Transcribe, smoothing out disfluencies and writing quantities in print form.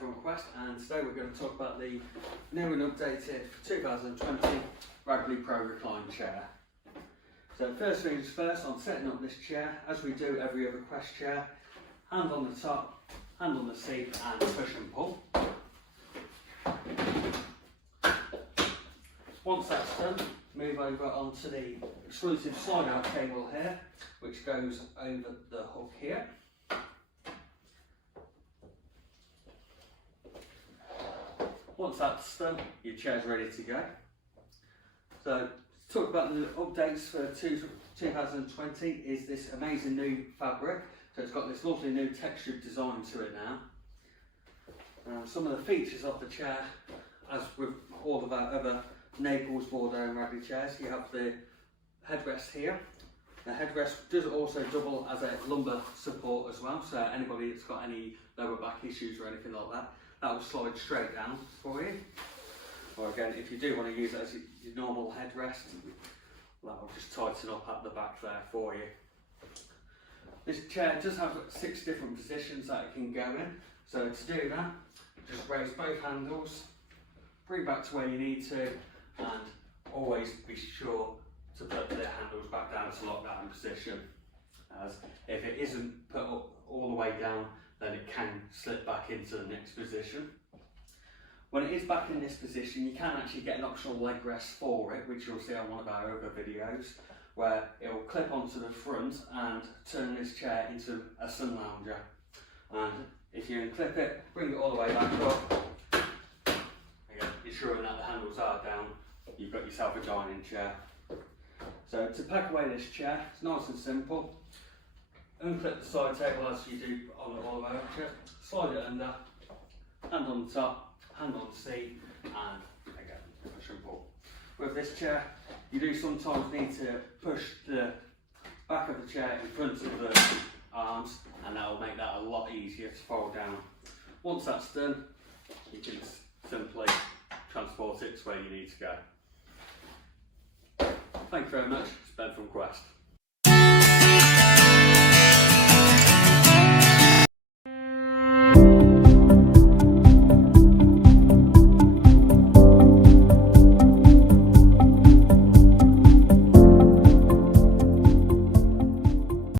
from Quest, and today we're going to talk about the new and updated 2020 Recline Pro Recline chair. So first things first, on setting up this chair, as we do every other Quest chair, hand on the top, hand on the seat and push and pull. Once that's done, move over onto the exclusive slide out cable here, which goes over the hook here. Once that's done, your chair's ready to go. So, to talk about the updates for 2020 is this amazing new fabric. So it's got this lovely new textured design to it now. Some of the features of the chair, as with all of our other Naples, Bordeaux and Radley chairs, you have the headrest here. The headrest does also double as a lumbar support as well, so anybody that's got any lower back issues or anything like that, that will slide straight down for you. Or again, if you do want to use it as your normal headrest, that will just tighten up at the back there for you. This chair does have 6 different positions that it can go in. So to do that, just raise both handles, bring back to where you need to, and always be sure to put the handles back down to lock that in position. As if it isn't put up all the way down, then it can slip back into the next position. When it is back in this position, you can actually get an optional leg rest for it, which you'll see on one of our other videos, where it will clip onto the front and turn this chair into a sun lounger. And if you unclip it, bring it all the way back up, again, ensuring that the handles are down, you've got yourself a dining chair. So to pack away this chair, it's nice and simple. Unclip the side table as you do on all of our chair, slide it under, hand on the top, hand on the seat, and again, push and pull. With this chair, you do sometimes need to push the back of the chair in front of the arms, and that will make that a lot easier to fold down. Once that's done, you can simply transport it to where you need to go. Thank you very much. It's Ben from Quest.